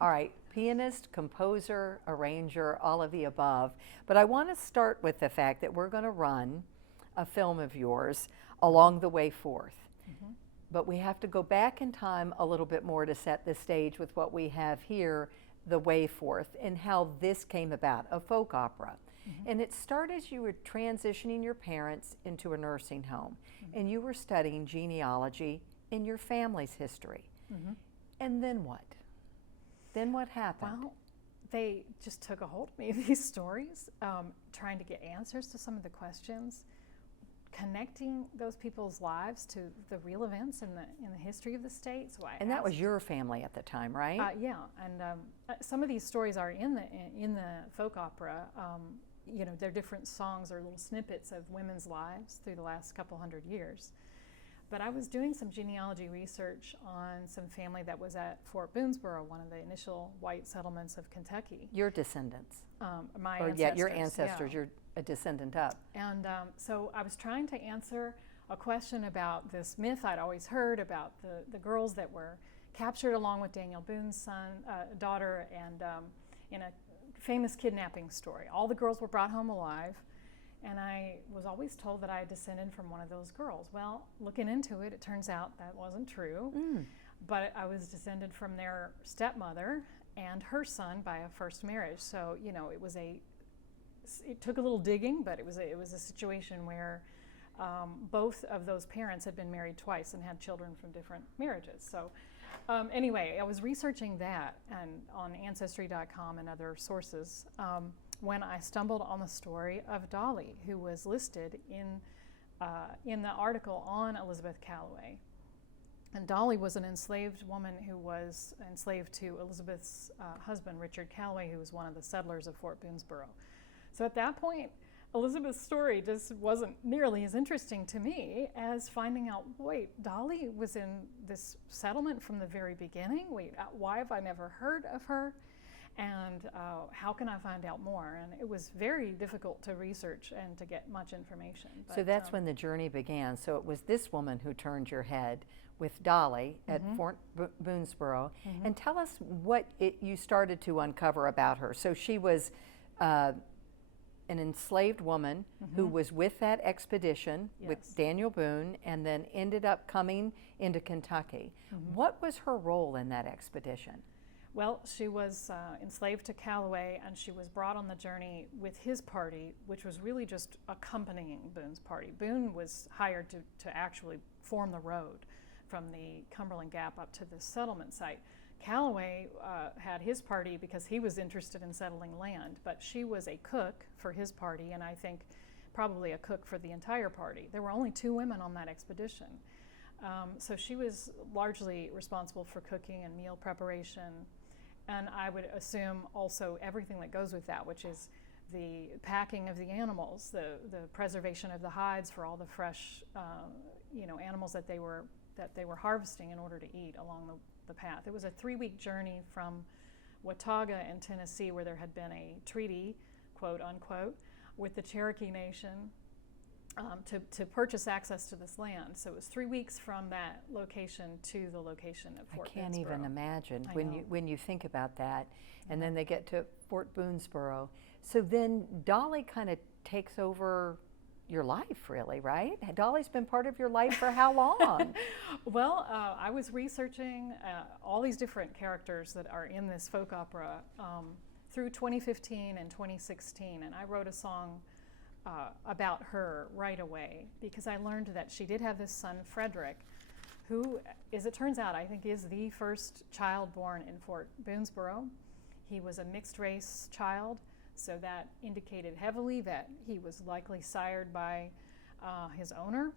All right, pianist, composer, arranger, all of the above. But I want to start with the fact that we're going to run a film of yours along the way forth. Mm-hmm. But we have to go back in time a little bit more to set the stage with what we have here, the way forth, and how this came about, a folk opera. Mm-hmm. And it started as you were transitioning your parents into a nursing home, mm-hmm. and you were studying genealogy in your family's history. Mm-hmm. And then what? Then what happened? Well, they just took a hold of me, these stories, trying to get answers to some of the questions, connecting those people's lives to the real events in the history of the state. So that was your family at the time, right? Yeah, and some of these stories are in the folk opera. You know, they're different songs or little snippets of women's lives through the last couple hundred years. But I was doing some genealogy research on some family that was at Fort Boonesboro, one of the initial white settlements of Kentucky. Your descendants. My or ancestors. Yeah, your ancestors. Yeah. You're a descendant up. And so I was trying to answer a question about this myth I'd always heard about the girls that were captured along with Daniel Boone's daughter, and in a famous kidnapping story. All the girls were brought home alive. And I was always told that I descended from one of those girls. Well, looking into it, it turns out that wasn't true. Mm. But I was descended from their stepmother and her son by a first marriage. So, you know, it took a little digging, but it was a situation where both of those parents had been married twice and had children from different marriages. So anyway, I was researching that and on Ancestry.com and other sources. When I stumbled on the story of Dolly, who was listed in the article on Elizabeth Calloway. And Dolly was an enslaved woman who was enslaved to Elizabeth's husband, Richard Calloway, who was one of the settlers of Fort Boonesboro. So at that point, Elizabeth's story just wasn't nearly as interesting to me as finding out, wait, Dolly was in this settlement from the very beginning? Wait, why have I never heard of her? And how can I find out more? And it was very difficult to research and to get much information. But, so that's when the journey began. So it was this woman who turned your head with Dolly at mm-hmm. Fort Boonesboro. Mm-hmm. And tell us what you started to uncover about her. So she was an enslaved woman mm-hmm. who was with that expedition yes. with Daniel Boone and then ended up coming into Kentucky. Mm-hmm. What was her role in that expedition? Well, she was enslaved to Calloway, and she was brought on the journey with his party, which was really just accompanying Boone's party. Boone was hired to actually form the road from the Cumberland Gap up to the settlement site. Calloway had his party because he was interested in settling land, but she was a cook for his party, and I think probably a cook for the entire party. There were only 2 women on that expedition. So she was largely responsible for cooking and meal preparation. And I would assume also everything that goes with that, which is the packing of the animals, the preservation of the hides for all the fresh, animals that they were harvesting in order to eat along the path. It was a 3-week journey from Watauga in Tennessee, where there had been a treaty, quote unquote, with the Cherokee Nation to purchase access to this land. So it was 3 weeks from that location to the location of Fort Boonesboro. I can't even imagine when you think about that. And then they get to Fort Boonesboro. So then Dolly kind of takes over your life, really, right? Dolly's been part of your life for how long? Well, I was researching all these different characters that are in this folk opera through 2015 and 2016, and I wrote a song about her right away, because I learned that she did have this son, Frederick, who, as it turns out, I think is the first child born in Fort Boonesboro. He was a mixed race child, so that indicated heavily that he was likely sired by his owner,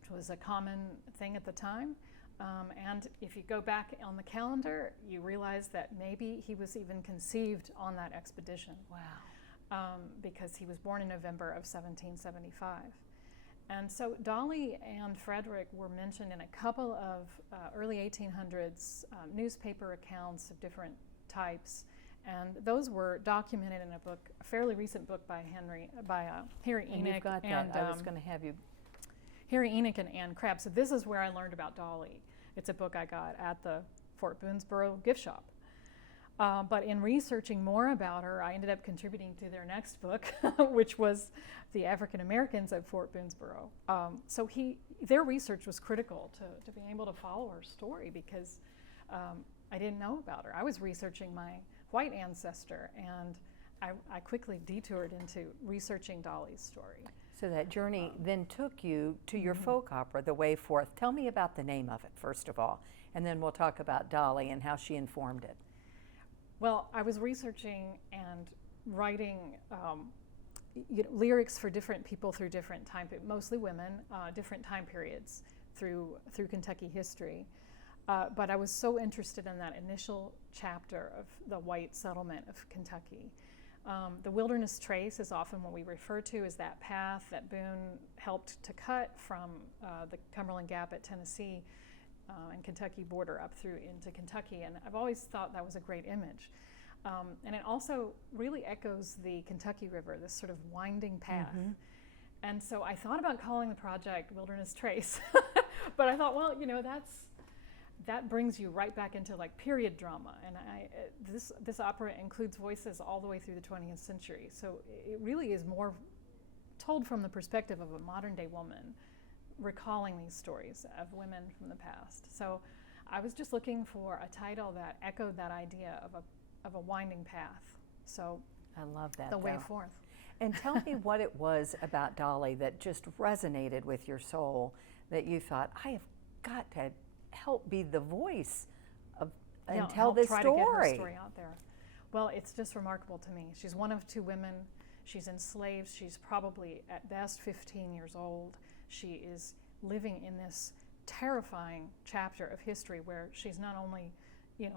which was a common thing at the time. And if you go back on the calendar, you realize that maybe he was even conceived on that expedition. Wow. Because he was born in November of 1775. And so Dolly and Frederick were mentioned in a couple of early 1800s newspaper accounts of different types, and those were documented in a book, a fairly recent book by Harry Enoch. And you've got that. I was going to have you. Harry Enoch and Anne Crabb. So this is where I learned about Dolly. It's a book I got at the Fort Boonesboro gift shop. But in researching more about her, I ended up contributing to their next book, which was The African Americans at Fort Boonesborough. So their research was critical to being able to follow her story, because I didn't know about her. I was researching my white ancestor, and I quickly detoured into researching Dolly's story. So that journey then took you to your folk opera, The Way Forth. Tell me about the name of it, first of all, and then we'll talk about Dolly and how she informed it. Well, I was researching and writing lyrics for different people through different mostly women, different time periods through Kentucky history. But I was so interested in that initial chapter of the white settlement of Kentucky. The Wilderness Trace is often what we refer to as that path that Boone helped to cut from the Cumberland Gap at Tennessee and Kentucky border up through into Kentucky, and I've always thought that was a great image. And it also really echoes the Kentucky River, this sort of winding path. And so I thought about calling the project Wilderness Trace, but I thought, well, that brings you right back into like period drama, and this opera includes voices all the way through the 20th century, so it really is more told from the perspective of a modern day woman recalling these stories of women from the past. So I was just looking for a title that echoed that idea of a winding path. So I love that. The Way Forth. And tell me what it was about Dolly that just resonated with your soul, that you thought, I have got to help be the voice of and tell this try story. To get her story out there. Well, it's just remarkable to me. She's one of two women. She's enslaved. She's probably at best 15 years old. She is living in this terrifying chapter of history where she's not only,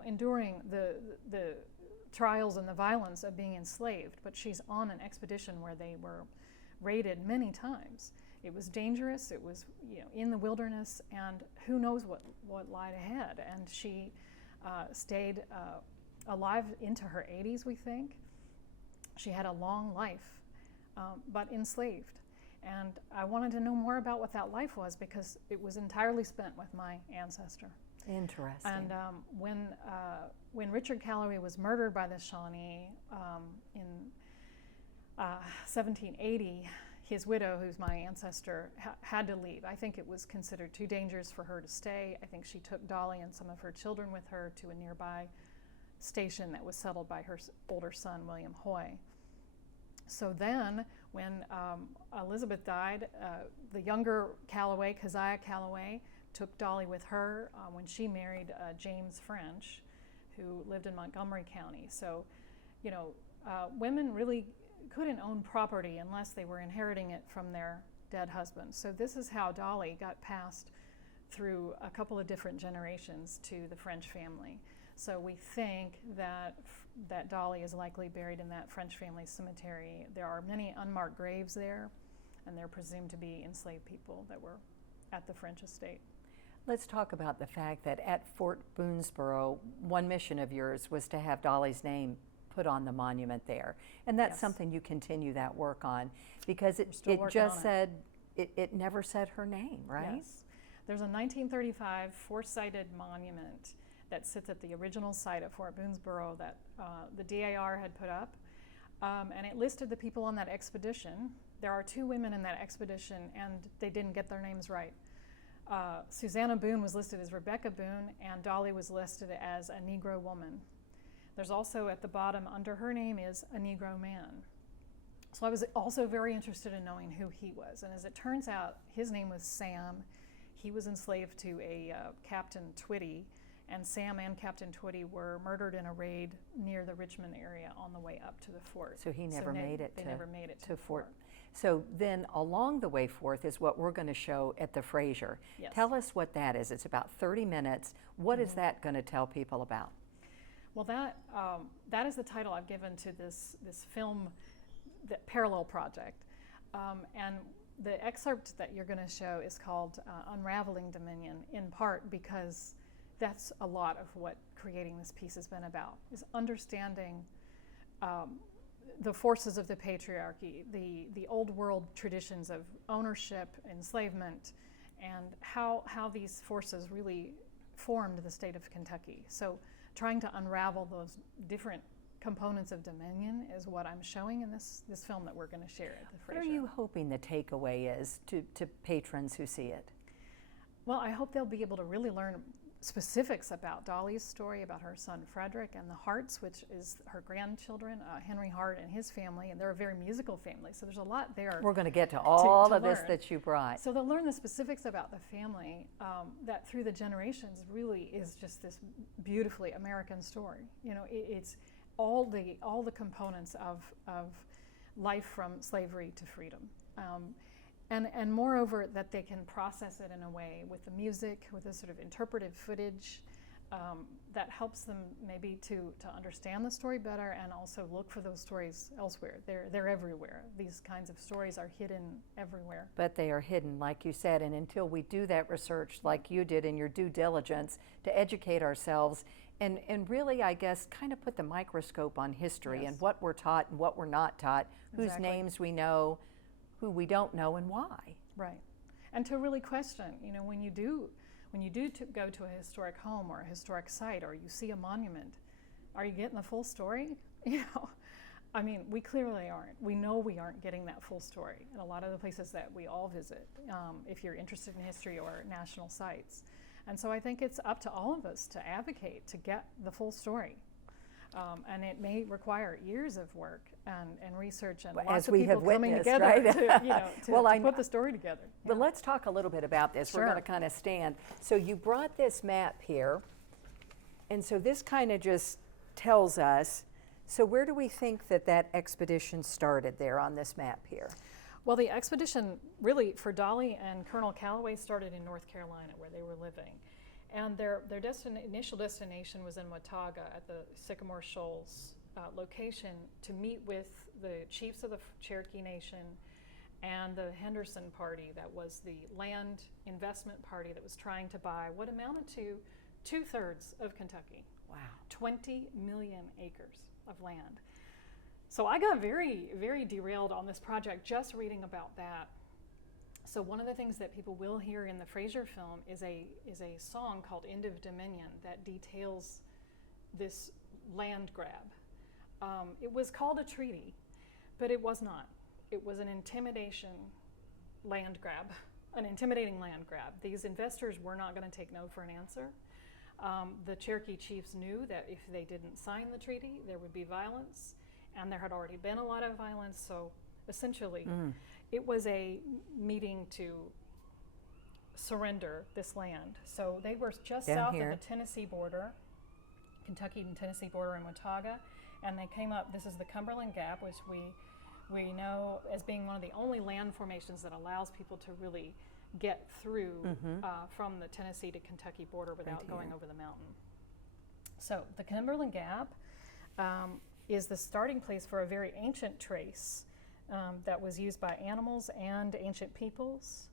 enduring the trials and the violence of being enslaved, but she's on an expedition where they were raided many times. It was dangerous. It was, in the wilderness, and who knows what lied ahead. And she stayed alive into her 80s, we think. She had a long life, but enslaved. And I wanted to know more about what that life was, because it was entirely spent with my ancestor. Interesting. And when Richard Calloway was murdered by the Shawnee in 1780, his widow, who's my ancestor, had to leave. I think it was considered too dangerous for her to stay. I think she took Dolly and some of her children with her to a nearby station that was settled by her older son, William Hoy. So then, when Elizabeth died, the younger Calloway, Keziah Calloway, took Dolly with her when she married James French, who lived in Montgomery County. So, women really couldn't own property unless they were inheriting it from their dead husbands. So this is how Dolly got passed through a couple of different generations to the French family. So we think that Dolly is likely buried in that French family cemetery. There are many unmarked graves there, and they're presumed to be enslaved people that were at the French estate. Let's talk about the fact that at Fort Boonesborough, one mission of yours was to have Dolly's name put on the monument there. And that's something you continue that work on, because it just said, it never said her name, right? Yes. There's a 1935 four-sided monument that sits at the original site at Fort Boonesborough that the DAR had put up, and it listed the people on that expedition. There are two women in that expedition, and they didn't get their names right. Susanna Boone was listed as Rebecca Boone, and Dolly was listed as a Negro woman. There's also at the bottom under her name is a Negro man. So I was also very interested in knowing who he was, and as it turns out, his name was Sam. He was enslaved to a Captain Twitty, and Sam and Captain Twitty were murdered in a raid near the Richmond area on the way up to the fort. So he never made it. They never made it to Fort. So then along the way forth is what we're going to show at the Fraser. Yes. Tell us what that is. It's about 30 minutes. What is that going to tell people about? Well, that is the title I've given to this film, the parallel project. And the excerpt that you're going to show is called Unraveling Dominion, in part because that's a lot of what creating this piece has been about, is understanding the forces of the patriarchy, the old world traditions of ownership, enslavement, and how these forces really formed the state of Kentucky. So trying to unravel those different components of Dominion is what I'm showing in this film that we're going to share at the Fraser. What are you hoping the takeaway is to patrons who see it? Well, I hope they'll be able to really learn specifics about Dolly's story, about her son Frederick, and the Harts, which is her grandchildren, Henry Hart and his family, and they're a very musical family, so there's a lot there. We're going to get to all of this learn. that you brought. So they'll learn the specifics about the family that through the generations really is just this beautifully American story. You know, it's all the components of life from slavery to freedom. And moreover, that they can process it in a way with the music, with this sort of interpretive footage that helps them maybe to understand the story better and also look for those stories elsewhere. They're everywhere. These kinds of stories are hidden everywhere. But they are hidden, like you said, and until we do that research like you did in your due diligence to educate ourselves and really, I guess, kind of put the microscope on history Yes. and what we're taught and what we're not taught, whose Exactly. names we know, who we don't know, and why. Right. And to really question, you know, when you do go to a historic home or a historic site or you see a monument, are you getting the full story? You know, I mean, we clearly aren't. We know we aren't getting that full story in a lot of the places that we all visit, if you're interested in history or national sites. And so I think it's up to all of us to advocate to get the full story. And it may require years of work and research and lots As of we people have coming witnessed, together right? to, you know, to, Well, to I put the story together. But Yeah. let's talk a little bit about this. We're Sure. going to kind of stand. So you brought this map here, and so this kind of just tells us, so where do we think that expedition started there on this map here? Well, the expedition really for Dolly and Colonel Calloway started in North Carolina where they were living. And their initial destination was in Watauga at the Sycamore Shoals location to meet with the chiefs of the Cherokee Nation and the Henderson Party, that was the land investment party that was trying to buy what amounted to 2/3 of Kentucky. Wow. 20 million acres of land. So I got very, very derailed on this project just reading about that. So one of the things that people will hear in the Fraser film is a song called End of Dominion that details this land grab. It was called a treaty, but it was not. It was an intimidating land grab. These investors were not going to take no for an answer. The Cherokee chiefs knew that if they didn't sign the treaty, there would be violence, and there had already been a lot of violence, so essentially it was a meeting to surrender this land. So they were just Down south here. of the Tennessee border, Kentucky and Tennessee border in Watauga, and they came up, this is the Cumberland Gap, which we know as being one of the only land formations that allows people to really get through from the Tennessee to Kentucky border without going over the mountain. So the Cumberland Gap is the starting place for a very ancient trace that was used by animals and ancient peoples.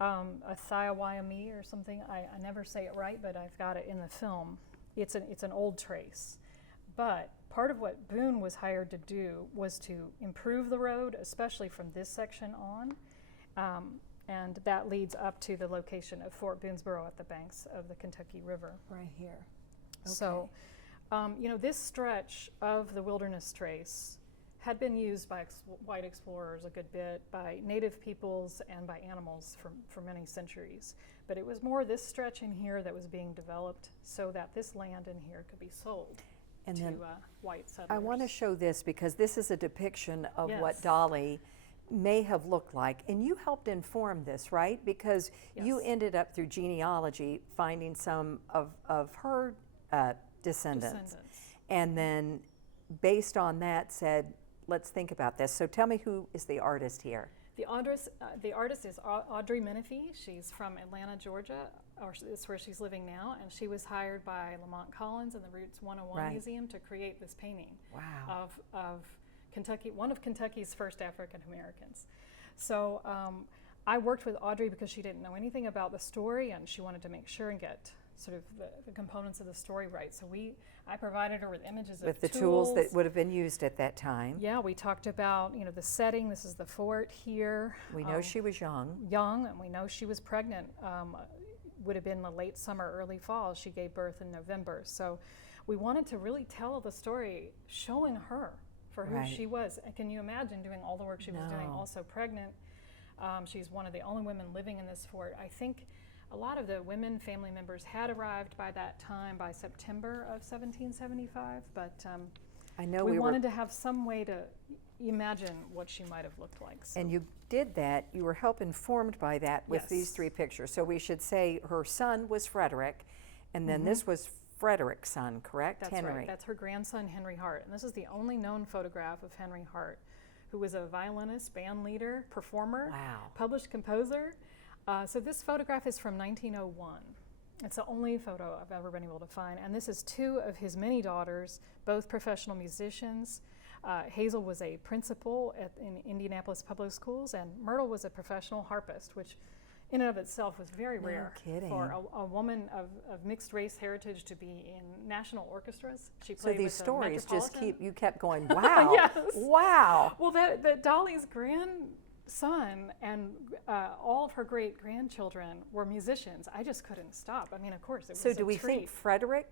A Thiawaime or something, I never say it right, but I've got it in the film. It's an old trace. But part of what Boone was hired to do was to improve the road, especially from this section on. And that leads up to the location of Fort Boonesborough at the banks of the Kentucky River. Right here. Okay. So, you know, this stretch of the wilderness trace had been used by white explorers a good bit, by native peoples and by animals for many centuries. But it was more this stretch in here that was being developed so that this land in here could be sold And to then white settlers. I want to show this because this is a depiction of what Yes. Dolly may have looked like. And you helped inform this, right? Because you Yes. ended up through genealogy finding some of her descendants. And then based on that said, let's think about this. So tell me, who is the artist here? The artist is Audrey Menifee. She's from Atlanta, Georgia, or that's where she's living now, and she was hired by Lamont Collins and the Roots 101 Right. Museum to create this painting Wow. of Kentucky, one of Kentucky's first African Americans. So I worked with Audrey because she didn't know anything about the story, and she wanted to make sure and get sort of the components of the story right. So I provided her with images With of the tools that would have been used at that time. Yeah, we talked about, you know, the setting. This is the fort here. We know she was young. Young, and we know she was pregnant. Would have been the late summer, early fall. She gave birth in November. So we wanted to really tell the story showing her for who Right. she was. Can you imagine doing all the work she was doing, No. also pregnant? She's one of the only women living in this fort. I think a lot of the women family members had arrived by that time, by September of 1775, but I know we we wanted were, to have some way to imagine what she might have looked like. So. and you did that. You were help informed by that with these Yes. 3 pictures. So we should say her son was Frederick, and then this was Frederick's son, correct? That's Henry. right. That's her grandson, Henry Hart. And this is the only known photograph of Henry Hart, who was a violinist, band leader, performer, Wow. published composer. So this photograph is from 1901. It's the only photo I've ever been able to find. And this is 2 of his many daughters, both professional musicians. Hazel was a principal in Indianapolis Public Schools, and Myrtle was a professional harpist, which in and of itself was very No rare kidding. for a woman of mixed race heritage to be in national orchestras. She So played these with the stories just Metropolitan. you kept going, wow, Yes. wow. Well, that Dolly's grandson and all of her great-grandchildren were musicians. I just couldn't stop. I mean, of course, it was So a do we treat think Frederick,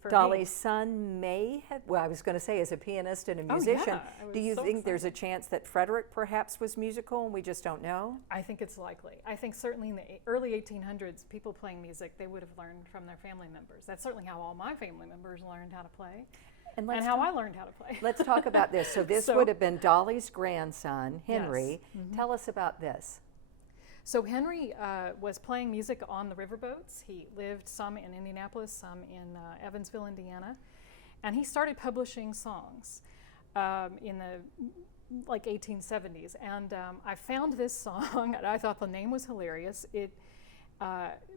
for me. Dolly's son, may have, well, I was going to say as a pianist and a musician, yeah, I was do you so think there's a excited. chance that Frederick perhaps was musical and we just don't know? I think it's likely. I think certainly in the early 1800s, people playing music, they would have learned from their family members. That's certainly how all my family members learned how to play, and how I learned how to play. Let's talk about this. So this So- would have been Dolly's grandson, Henry. Yes. Tell us about this. So Henry was playing music on the riverboats. He lived some in Indianapolis, some in Evansville, Indiana. And he started publishing songs in the 1870s. And I found this song, and I thought the name was hilarious.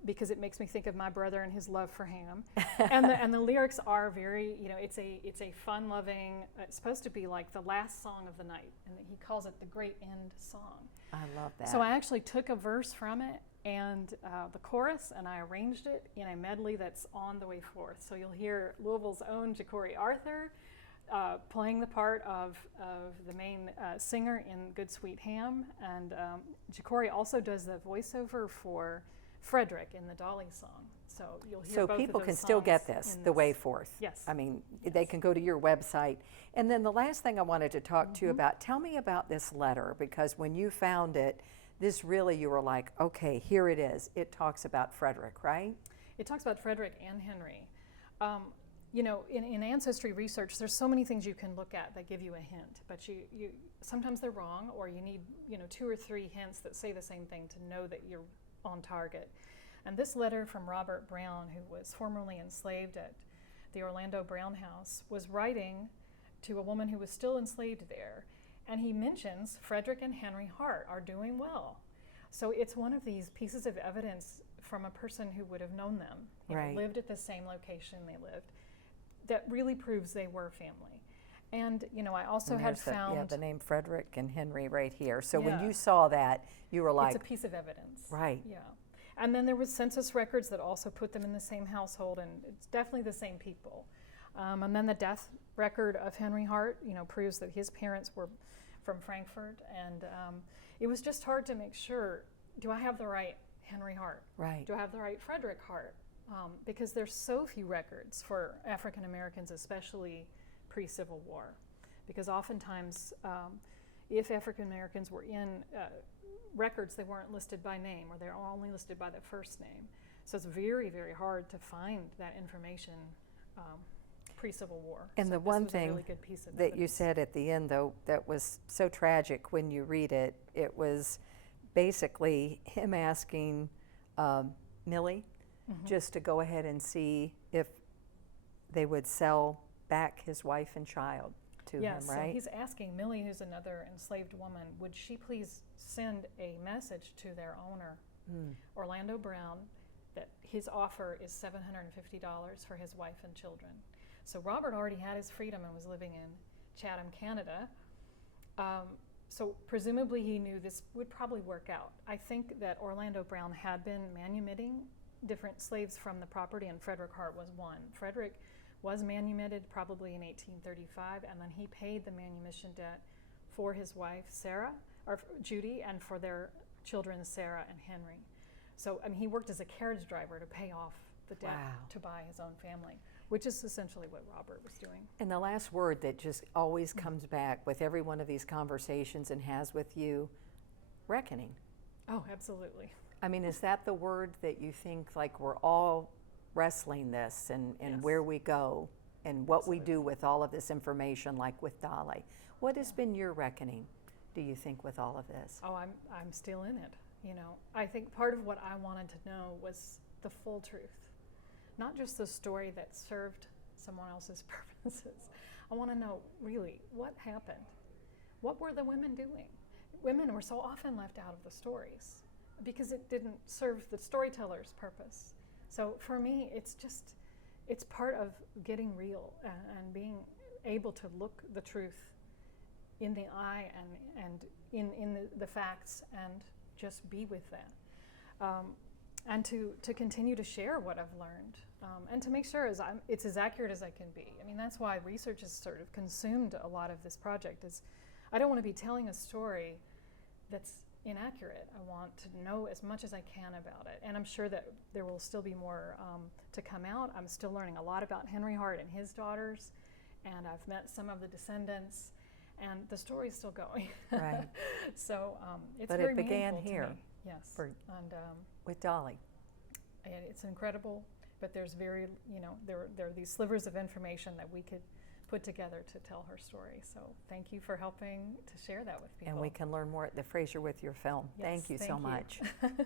Because it makes me think of my brother and his love for ham, and the lyrics are very, it's a fun-loving. It's supposed to be like the last song of the night, and he calls it the great end song. I love that. So I actually took a verse from it and the chorus, and I arranged it in a medley that's on the way forth. So you'll hear Louisville's own Jecorey Arthur playing the part of the main singer in Good Sweet Ham, and Jecorey also does the voiceover for Frederick in the Dolly song. So you'll hear So both people of can those still get songs this, in the way forth. Yes. I mean, they can go to your website. And then the last thing I wanted to talk to you about, tell me about this letter, because when you found it, this really, you were like, okay, here it is. It talks about Frederick, right? It talks about Frederick and Henry. In ancestry research, there's so many things you can look at that give you a hint, but you sometimes they're wrong, or you need 2 or 3 hints that say the same thing to know that you're on target. And this letter from Robert Brown, who was formerly enslaved at the Orlando Brown House, was writing to a woman who was still enslaved there, and he mentions Frederick and Henry Hart are doing well. So it's one of these pieces of evidence from a person who would have known them, Right. lived at the same location they lived, that really proves they were family. And I also And had there's found the name Frederick and Henry right here. So when Yeah. you saw that, you were like, it's a piece of evidence. right. Yeah. And then there was census records that also put them in the same household, and it's definitely the same people. And then the death record of Henry Hart, proves that his parents were from Frankfurt, and it was just hard to make sure, do I have the right Henry Hart? Right. Do I have the right Frederick Hart? Because there's so few records for African Americans, especially pre-Civil War. Because oftentimes, if African Americans were in records, they weren't listed by name, or they're only listed by the first name. So it's very, very hard to find that information pre-Civil War. And So the this one was a thing really good piece of that you evidence. said at the end, though, that was so tragic when you read it, it was basically him asking Millie just to go ahead and see if they would sell back his wife and child to Yes, him, so right? he's asking Millie, who's another enslaved woman, would she please send a message to their owner, Orlando Brown, that his offer is $750 for his wife and children. So Robert already had his freedom and was living in Chatham, Canada. So presumably he knew this would probably work out. I think that Orlando Brown had been manumitting different slaves from the property, and Frederick Hart was one. Frederick was manumitted probably in 1835, and then he paid the manumission debt for his wife, Sarah, or Judy, and for their children, Sarah and Henry. So he worked as a carriage driver to pay off the debt Wow. to buy his own family. which is essentially what Robert was doing. And the last word that just always comes back with every one of these conversations and has with you, reckoning. Oh, absolutely. I mean, is that the word that you think, like, we're all wrestling this and Yes. where we go and what we Absolutely. do with all of this information, like with Dolly? What has been your reckoning, do you think, with all of this? Oh, I'm still in it. You know, I think part of what I wanted to know was the full truth, not just the story that served someone else's purposes. I want to know really what happened. What were the women doing? Women were so often left out of the stories because it didn't serve the storyteller's purpose. So for me, it's part of getting real and being able to look the truth in the eye and in the facts and just be with that. And to continue to share what I've learned and to make sure it's as accurate as I can be. I mean, that's why research has sort of consumed a lot of this project. Is I don't want to be telling a story that's inaccurate. I want to know as much as I can about it. And I'm sure that there will still be more to come out. I'm still learning a lot about Henry Hart and his daughters, and I've met some of the descendants, and the story's still going. Right. So it's But very it began meaningful to here me. Yes. and with Dolly. And it's incredible, but there's there are these slivers of information that we could put together to tell her story. So thank you for helping to share that with people. And we can learn more at the Fraser with your film. Yes, Thank you so much. you.